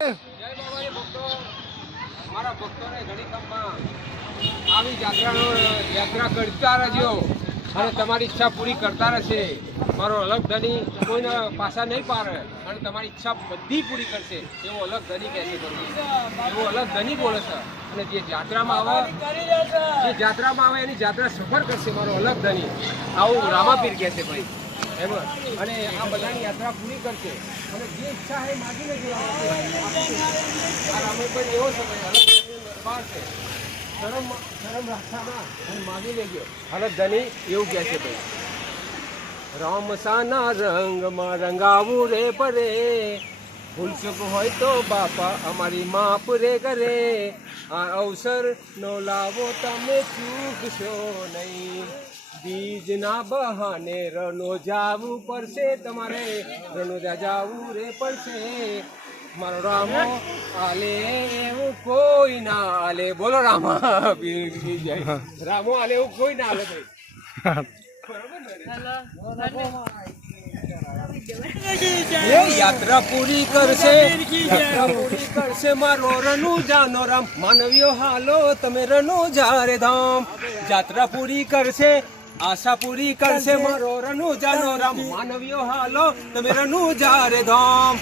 જય બાબાની ભક્તો, મારા ભક્તોને ઘણી કામમાં આવી યાત્રા કરતા રહેજો અને તમારી ઈચ્છા પૂરી કરતા રહેશે. મારો અલગ ધણી કોઈને પાછા નહીં પાડે અને તમારી ઈચ્છા બધી પૂરી કરશે એવો અલગ ધણી કહે છે. એવો અલગ ધણી બોલે છે અને જે જાત્રામાં આવે એની જાત્રા સફળ કરશે મારો અલગ ધણી. આવું રામાપીર કહે છે ભાઈ એમ. અને આ બધાની યાત્રા પૂરી કરશે અને જે ઈચ્છા એ માગીને જોવા. આ રામાપીર એવો સમય અલગ દરબાર છે, શરમ રાખતા અને માગી લેજો અલગ ધણી એવું કહે છે ભાઈ. રામસાના રંગમાં રંગાવું રે પરે, ભૂલચૂક હોય તો બાપા અમારી માપ રે કરે. આ અવસર નો લાવો તમે ચૂકશો નહીં, બીજના બહાને રનો જાવું પડશે, તમારે રનોજા જાવું રે પડશે. મારો રામો આલે એવું કોઈ ના આલે. બોલો રામા જય. રામો આલે એવું કોઈ ના આલે ભાઈ. યાત્રા પૂરી કરશે મારો રનુજાનો રામ. માનવીઓ હાલો તમે રનુજા રે ધામ. યાત્રા પૂરી કરશે, આશા પૂરી કરશે મારો રનુજાનો રામ. માનવીઓ હાલો તમે રનુજા રે ધામ.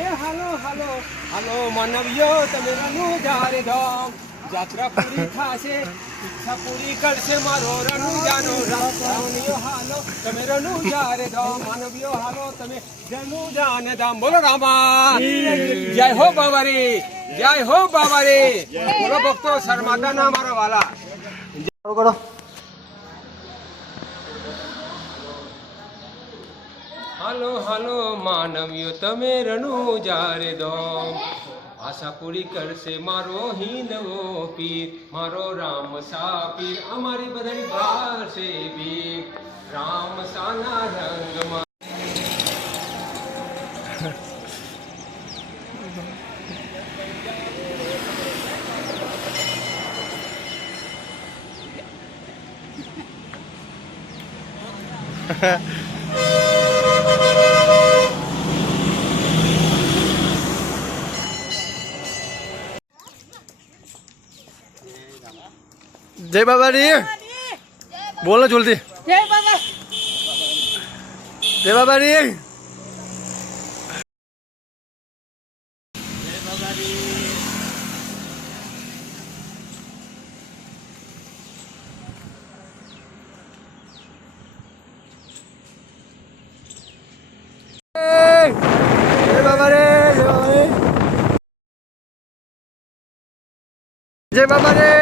એ હાલો હાલો હાલો માનવીઓ તમે રનુજા રે ધામ. યાત્રા પૂરી થશે, ઈચ્છા પૂરી કરશે મારો રનુજાનો રામ. માનવીઓ હાલો તમે રનુજા રે ધામ. માનવીઓ હાલો તમે રનુજા ને ધામ. બોલો રામા જય હો બાબારી, જય હો બાબારી. બોલો ભક્તો શર્માતા ના મારા વાલા. હાલો હાલો માનવીઓ તમે રનુજા રે ધામ. આશા પૂરી કરશે મારો હિંદવો પીર, મારો રામ સાપીર અમારી બધાની બાર છે પીર. રામ સાના રંગમાં जय बाबा रे, बोलो जल्दी. जय बाबा, जय बाबा रे. जय बाबा रे, जय बाबा रे.